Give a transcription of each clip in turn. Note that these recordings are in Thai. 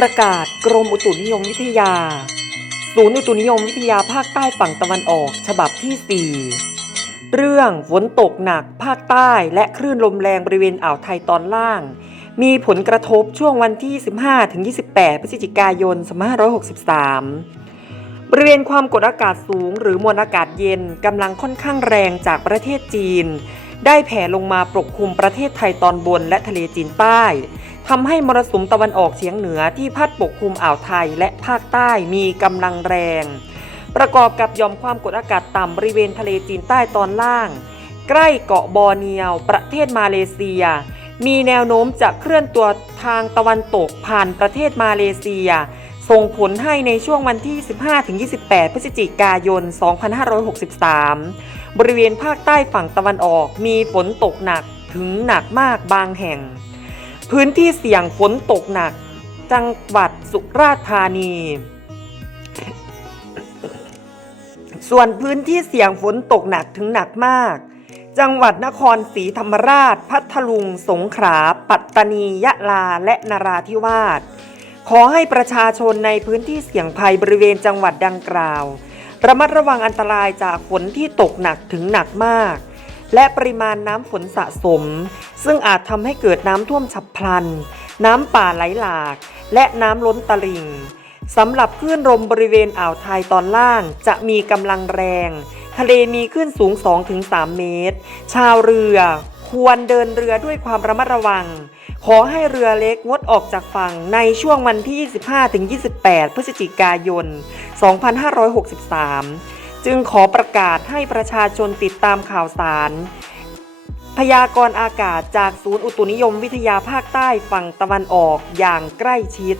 ประกาศกรมอุตุนิยมวิทยา ศูนย์อุตุนิยมวิทยาภาคใต้ฝั่งตะวันออกฉบับที่ 4 เรื่องฝนตกหนักภาคใต้และคลื่นลมแรงบริเวณอ่าวไทยตอนล่าง มีผลกระทบช่วงวันที่ 15-28 พฤศจิกายน 2563 บริเวณความกดอากาศสูงหรือมวลอากาศเย็นกำลังค่อนข้างแรงจากประเทศจีน ได้แผ่ลงมาปกคลุมประเทศไทยตอนบนและทะเลจีนใต้ ทำให้มรสุมตะวันออกเฉียงเหนือที่พัดปกคลุมอ่าวไทยและภาคใต้มีกำลังแรง ประกอบกับยอมความกดอากาศต่ำบริเวณทะเลจีนใต้ตอนล่าง ใกล้เกาะบอร์เนียว ประเทศมาเลเซีย มีแนวโน้มจะเคลื่อนตัวทางตะวันตกผ่านประเทศมาเลเซีย ส่งผลให้ในช่วงวันที่ 15-28 พฤศจิกายน 2563 บริเวณภาคใต้ฝั่งตะวันออกมีฝนตกหนักถึงหนักมากบางแห่ง พื้นที่เสี่ยงฝนตกหนัก จังหวัดสุราษฎร์ธานี ส่วนพื้นที่เสี่ยงฝนตกหนักถึงหนักมาก จังหวัดนครศรีธรรมราช พัทลุง สงขลา ปัตตานี ยะลา และนราธิวาส ขอให้ประชาชนในพื้นที่เสี่ยงภัยบริเวณจังหวัดดังกล่าว ระมัดระวังอันตรายจากฝนที่ตกหนักถึงหนักมาก และปริมาณน้ำฝนสะสม ซึ่งอาจทำให้เกิดน้ำท่วมฉับพลัน น้ำป่าไหลหลาก และน้ำล้นตลิ่งสำหรับคลื่นลมบริเวณอ่าวไทยตอนล่างจะมีกำลังแรง ทะเลมีคลื่นสูง 2-3 เมตร ชาวเรือ ควรเดินเรือด้วยความระมัดระวัง ขอให้เรือเล็กงดออกจากฝั่งในช่วงวันที่ 25-28 พฤศจิกายน 2563 จึงขอประกาศให้ประชาชนติดตามข่าวสาร พยากรณ์อากาศจากศูนย์อุตุนิยมวิทยาภาคใต้ฝั่งตะวันออกอย่างใกล้ชิด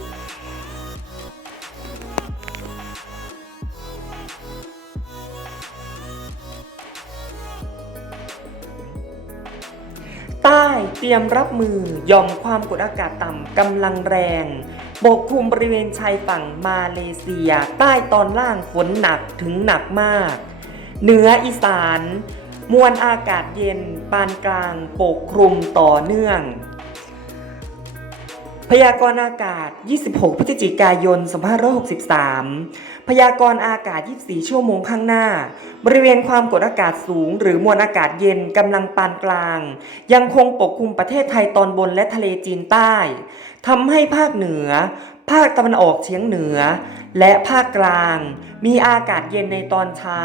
ใต้เตรียมรับมือย่อมความกดอากาศต่ำกำลังแรง ปกคลุมบริเวณชายฝั่งมาเลเซีย ใต้ตอนล่างฝนหนักถึงหนักมาก เหนืออีสาน มวลอากาศเย็นปานกลางปกคลุมต่อเนื่อง พยากรณ์อากาศ 26 พฤศจิกายน 2563 พยากรณ์อากาศ 24 ชั่วโมงข้างหน้า บริเวณความกดอากาศสูง หรือมวลอากาศเย็นกำลังปานกลาง ยังคงปกคลุมประเทศไทยตอนบนและทะเลจีนใต้ทำให้ภาคเหนือ ภาคตะวันออกเฉียงเหนือ และภาคกลาง มีอากาศเย็นในตอนเช้า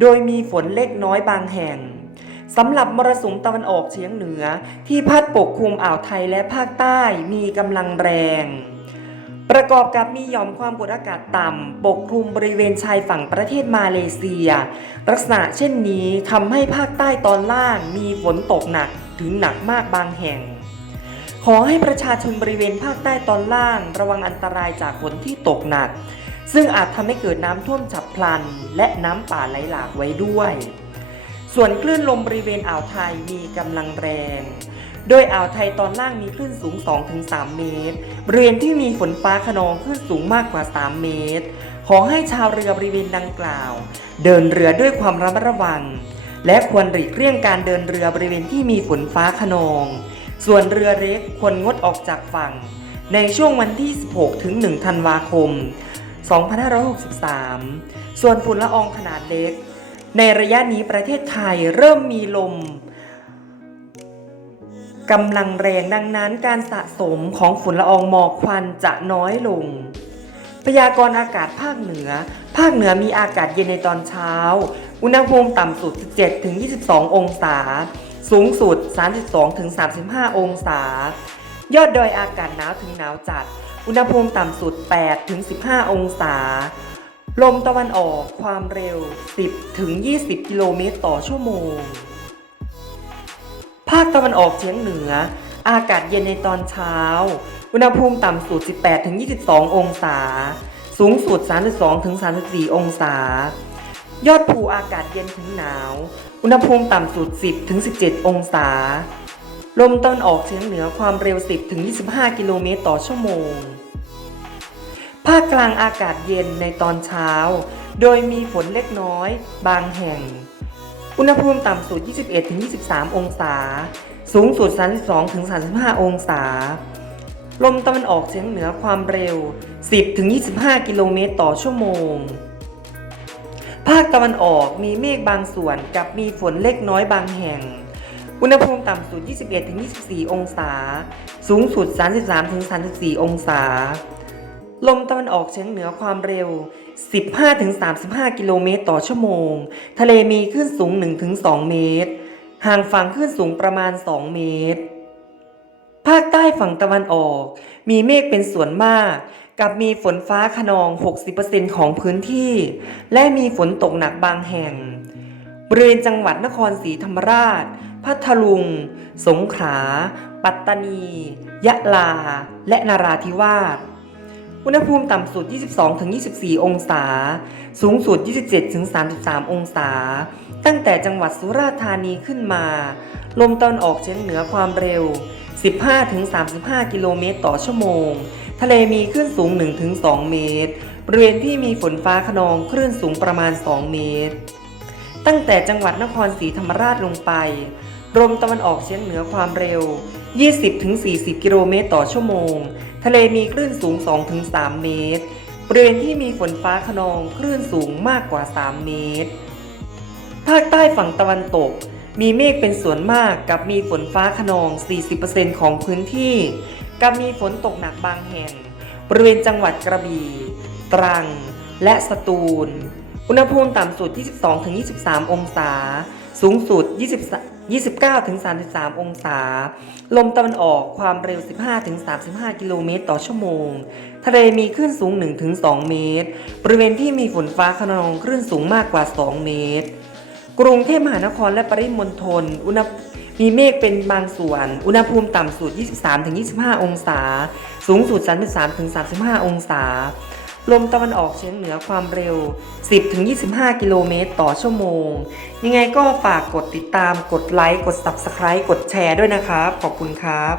โดยมีฝนเล็กน้อยบางแห่ง สำหรับมรสุมตะวันออกเฉียงเหนือ ที่พัดปกคลุมอ่าวไทยและภาคใต้มีกำลังแรง ประกอบกับมีหย่อมความกดอากาศต่ำปกคลุมบริเวณชายฝั่งประเทศมาเลเซีย ลักษณะเช่นนี้ทำให้ภาคใต้ตอนล่างมีฝนตกหนักถึงหนักมากบางแห่ง ขอให้ประชาชนบริเวณภาคใต้ตอนล่างระวังอันตรายจากฝนที่ตกหนัก ซึ่งอาจทำให้เกิดน้ำท่วมฉับพลัน และน้ำป่าไหลหลากไว้ด้วย ส่วนคลื่นลมบริเวณอ่าวไทยมีกำลังแรง โดยอ่าวไทยตอนล่างมีคลื่นสูง 2-3 เมตร บริเวณที่มีฝนฟ้าขนองคลื่นสูงมากกว่า 3 เมตร ขอให้ชาวเรือบริเวณดังกล่าว เดินเรือด้วยความระมัดระวัง และควรหลีกเลี่ยงการเดินเรือบริเวณที่มีฝนฟ้าขนอง ส่วนเรือเล็กควรงดออกจากฝั่ง ในช่วงวันที่ 16 ถึง 1 ธันวาคม 2563 ส่วนฝุ่นละอองขนาดเล็ก ในระยะนี้ประเทศไทยเริ่มมีลมกำลังแรงดังนั้นการสะสมของฝุ่นละอองหมอกควันจะน้อยลง พยากรณ์อากาศภาคเหนือ ภาคเหนือมีอากาศเย็นในตอนเช้า อุณหภูมิต่ำสุด 17-22 องศา สูงสุด 32-35 องศา ยอดดอยอากาศหนาวถึงหนาวจัด อุณหภูมิต่ำสุด 8-15 องศา ลมตะวันออกความเร็ว 10 ถึง 20 กิโลเมตรต่อชั่วโมง ภาคตะวันออกเฉียงเหนือ อากาศเย็นในตอนเช้า อุณหภูมิต่ำสุด 18 ถึง 22 องศา สูงสุด 32 ถึง 34 องศา ยอดภูอากาศเย็นถึงหนาว อุณหภูมิต่ำสุด 10 ถึง 17 องศา ลมตะวันออกเฉียงเหนือความเร็ว 10 ถึง 25 กิโลเมตรต่อชั่วโมง ภาคกลางอากาศเย็นในตอนเช้า โดยมีฝนเล็กน้อยบางแห่ง อุณหภูมิต่ำสุด 21-23 องศา สูงสุด 32-35 องศา ลมตะวันออกเฉียงเหนือความเร็ว 10-25 กิโลเมตรต่อชั่วโมง ภาคตะวันออกมีเมฆบางส่วนกับมีฝนเล็กน้อยบางแห่ง อุณหภูมิต่ำสุด 21-24 องศา สูงสุด 33-34 องศา ลมตะวันออกเฉียงเหนือความเร็ว 15-35 กิโลเมตรต่อชั่วโมง ทะเลมีคลื่นสูง 1-2 เมตร ห่างฝั่งคลื่นสูงประมาณ 2 เมตร ภาคใต้ฝั่งตะวันออก มีเมฆเป็นส่วนมาก กับมีฝนฟ้าขนอง 60%ของพื้นที่ และมีฝนตกหนักบางแห่ง บริเวณจังหวัดนครศรีธรรมราช พัทลุง สงขลา ปัตตานี ยะลา และนาราธิวาส อุณหภูมิต่ำสุด 22-24 องศา สูงสุด 27-33 องศา ตั้งแต่จังหวัดสุราษฎร์ธานีขึ้นมา ลมตะวันออกเฉียงเหนือความเร็ว 15-35 กิโลเมตรต่อชั่วโมง ทะเลมีคลื่นสูง 1-2 เมตร บริเวณที่มีฝนฟ้าขนองคลื่นสูงประมาณ 2 เมตร ตั้งแต่จังหวัดนครศรีธรรมราชลงไป ลมตะวันออกเฉียงเหนือความเร็ว 20-40 กิโลเมตรต่อชั่วโมง ทะเลมีคลื่นสูง 2-3 เมตร บริเวณที่มีฝนฟ้าขนองคลื่นสูงมากกว่า 3 เมตร ภาคใต้ฝั่งตะวันตก มีเมฆเป็นส่วนมากกับมีฝนฟ้าขนอง 40%ของพื้นที่ กับมีฝนตกหนักบางแห่ง บริเวณจังหวัดกระบี่ ตรัง และสตูล อุณหภูมิต่ำสุด 22-23 องศา สูงสุด 29-33 องศา ลมตะวันออกความเร็ว 15-35 กิโลเมตรต่อชั่วโมง ทะเลมีคลื่นสูง 1-2 เมตร บริเวณที่มีฝนฟ้าขนองคลื่นสูงมากกว่า 2 เมตร กรุงเทพมหานครและปริมณฑลอุณหมีเมฆเป็นบางส่วน อุณหภูมิต่ำสุด 23-25 องศา สูงสุด 33-35 องศา ลมตะวันออกเฉียงเหนือความเร็ว 10-25 กิโลเมตรต่อชั่วโมง ยังไงก็ฝากกดติดตาม กดไลค์ กด Subscribe กดแชร์ด้วยนะครับ ขอบคุณครับ